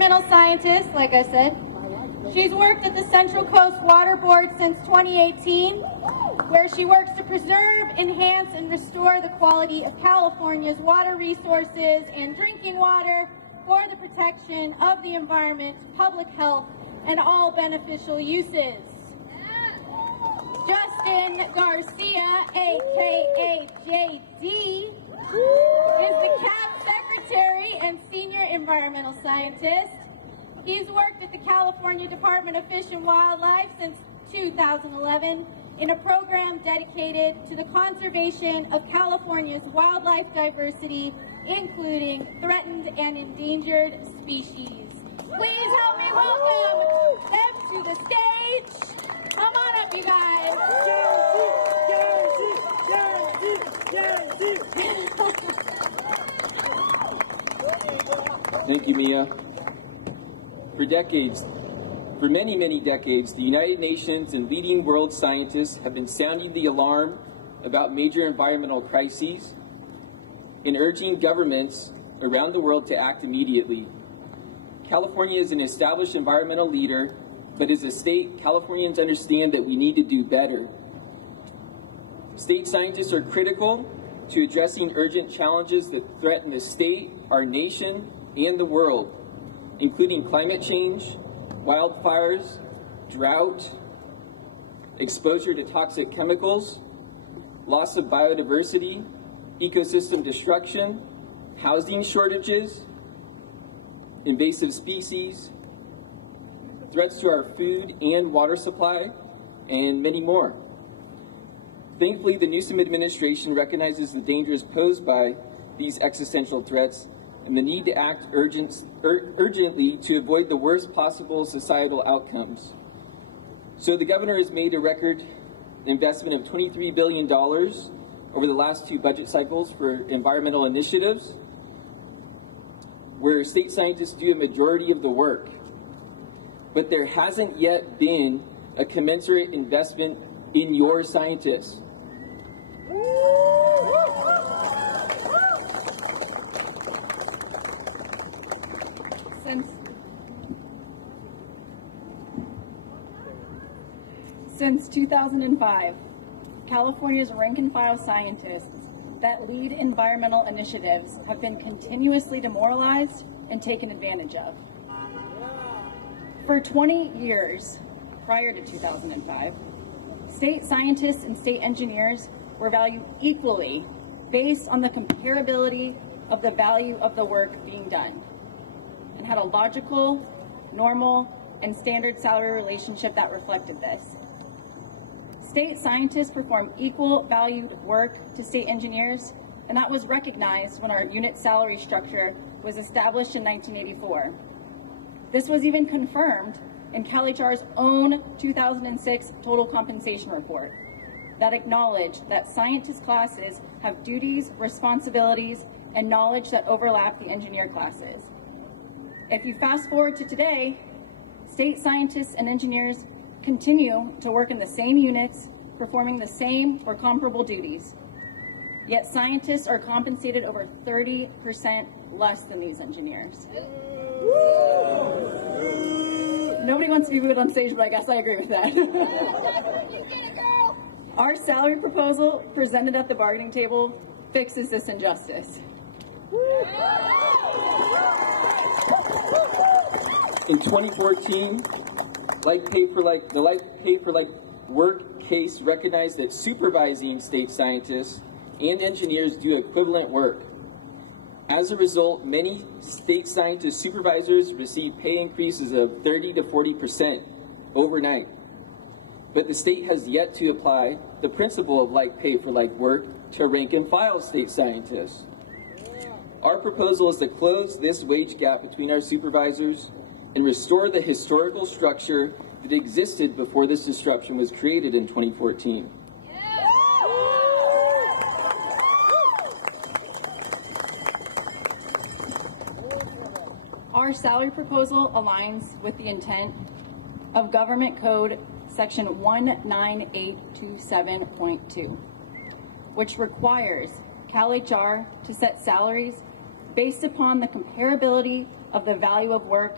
environmental scientist, like I said. She's worked at the Central Coast Water Board since 2018, where she works to preserve, enhance, and restore the quality of California's water resources and drinking water for the protection of the environment, public health, and all beneficial uses. Justin Garcia, aka JD, is the CAP Secretary and Senior Environmental Scientist. He's worked at the California Department of Fish and Wildlife since 2011 in a program dedicated to the conservation of California's wildlife diversity, including threatened and endangered species. Please help me welcome them to the stage. Come on up, you guys. Thank you, Mia. For many, many decades, the United Nations and leading world scientists have been sounding the alarm about major environmental crises and urging governments around the world to act immediately. California is an established environmental leader, but as a state, Californians understand that we need to do better. State scientists are critical to addressing urgent challenges that threaten the state, our nation, and the world, including climate change, wildfires, drought, exposure to toxic chemicals, loss of biodiversity, ecosystem destruction, housing shortages, invasive species, threats to our food and water supply, and many more. Thankfully, the Newsom administration recognizes the dangers posed by these existential threats and the need to act urgently to avoid the worst possible societal outcomes. So the governor has made a record investment of $23 billion over the last 2 budget cycles for environmental initiatives, where state scientists do a majority of the work. But there hasn't yet been a commensurate investment in your scientists. Since 2005, California's rank-and-file scientists that lead environmental initiatives have been continuously demoralized and taken advantage of. For 20 years prior to 2005, state scientists and state engineers were valued equally based on the comparability of the value of the work being done, and had a logical, normal, and standard salary relationship that reflected this. State scientists perform equal valued work to state engineers, and that was recognized when our unit salary structure was established in 1984. This was even confirmed in CalHR's own 2006 Total Compensation Report that acknowledged that scientist classes have duties, responsibilities, and knowledge that overlap the engineer classes. If you fast forward to today, state scientists and engineers continue to work in the same units, performing the same or comparable duties. Yet scientists are compensated over 30% less than these engineers. Nobody wants to be booed on stage, but I guess I agree with that. Our salary proposal presented at the bargaining table fixes this injustice. In 2014, the Like Pay for Like work case recognized that supervising state scientists and engineers do equivalent work. As a result, many state scientist supervisors receive pay increases of 30 to 40% overnight. But the state has yet to apply the principle of like pay for like work to rank and file state scientists. Our proposal is to close this wage gap between our supervisors and restore the historical structure that existed before this disruption was created in 2014. Our salary proposal aligns with the intent of Government Code Section 19827.2, which requires CalHR to set salaries based upon the comparability of the value of work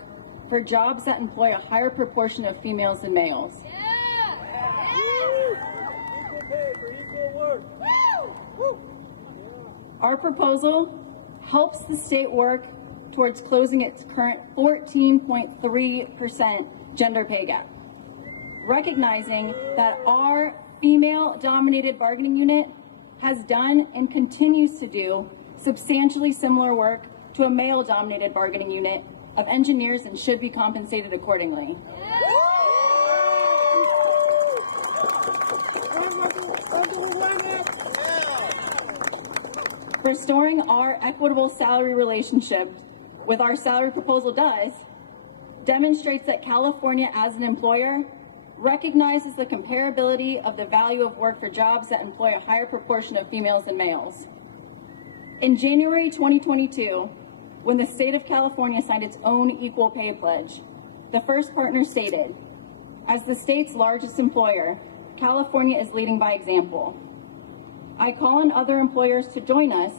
for jobs that employ a higher proportion of females than males. Our proposal helps the state work towards closing its current 14.3% gender pay gap, recognizing that our female-dominated bargaining unit has done and continues to do substantially similar work to a male-dominated bargaining unit of engineers and should be compensated accordingly. Restoring our equitable salary relationship with our salary proposal demonstrates that California as an employer recognizes the comparability of the value of work for jobs that employ a higher proportion of females than males. In January 2022, when the state of California signed its own equal pay pledge, the first partner stated, "As the state's largest employer, California is leading by example. I call on other employers to join us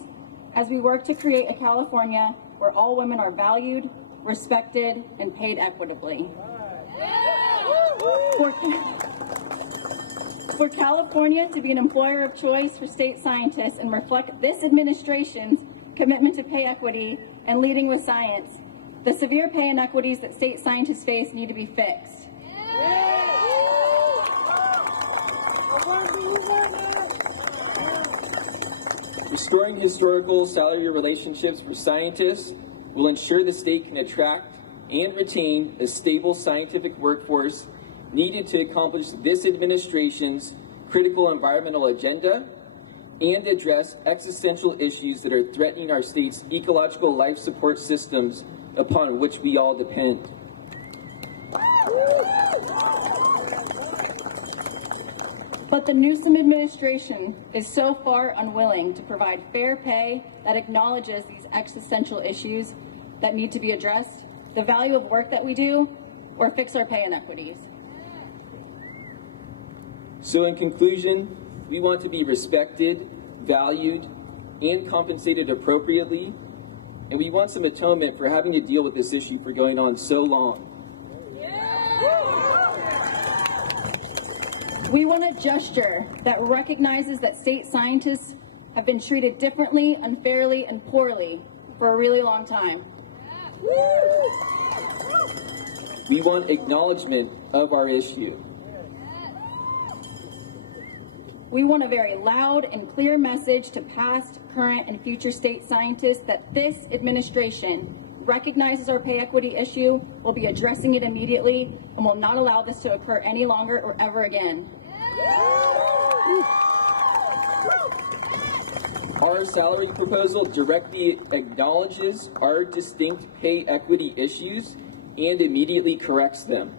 as we work to create a California where all women are valued, respected, and paid equitably." For California to be an employer of choice for state scientists and reflect this administration's commitment to pay equity and leading with science, the severe pay inequities that state scientists face need to be fixed. Restoring historical salary relationships for scientists will ensure the state can attract and retain a stable scientific workforce needed to accomplish this administration's critical environmental agenda and address existential issues that are threatening our state's ecological life support systems upon which we all depend. But the Newsom administration is so far unwilling to provide fair pay that acknowledges these existential issues that need to be addressed, the value of work that we do, or fix our pay inequities. So in conclusion, we want to be respected, valued, and compensated appropriately, and we want some atonement for having to deal with this issue for going on so long. We want a gesture that recognizes that state scientists have been treated differently, unfairly, and poorly for a really long time. We want acknowledgement of our issue. We want a very loud and clear message to past, current, and future state scientists that this administration recognizes our pay equity issue, will be addressing it immediately, and will not allow this to occur any longer or ever again. Our salary proposal directly acknowledges our distinct pay equity issues and immediately corrects them.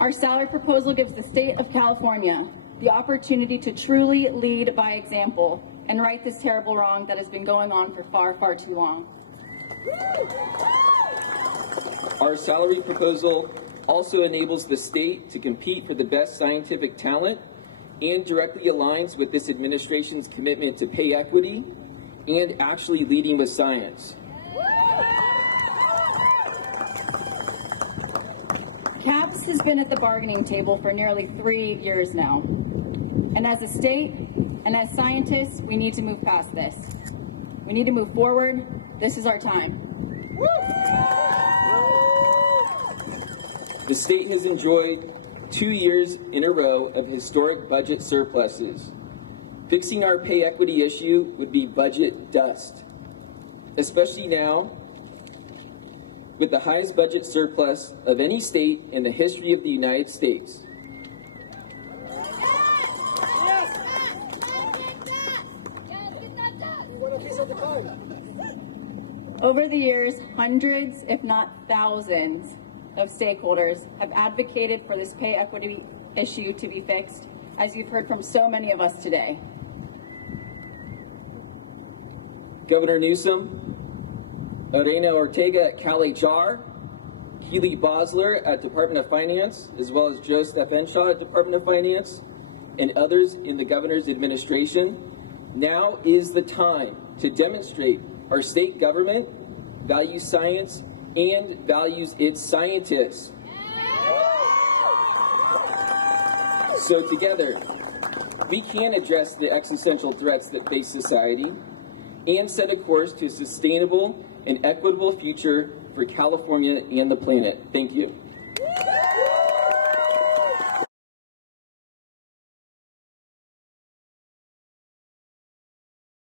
Our salary proposal gives the state of California the opportunity to truly lead by example and right this terrible wrong that has been going on for far, far too long. Our salary proposal also enables the state to compete for the best scientific talent and directly aligns with this administration's commitment to pay equity and actually leading with science. CAPS has been at the bargaining table for nearly 3 years now. And as a state and as scientists, we need to move past this. We need to move forward. This is our time. The state has enjoyed 2 years in a row of historic budget surpluses. Fixing our pay equity issue would be budget dust, especially now with the highest budget surplus of any state in the history of the United States. Over the years, hundreds, if not thousands, of stakeholders have advocated for this pay equity issue to be fixed, as you've heard from so many of us today. Governor Newsom, Arena Ortega at CalHR, Keely Bosler at Department of Finance, as well as Joe Steffenshaw at Department of Finance, and others in the governor's administration, now is the time to demonstrate Our state government values science and values its scientists. So together, we can address the existential threats that face society and set a course to a sustainable and equitable future for California and the planet. Thank you.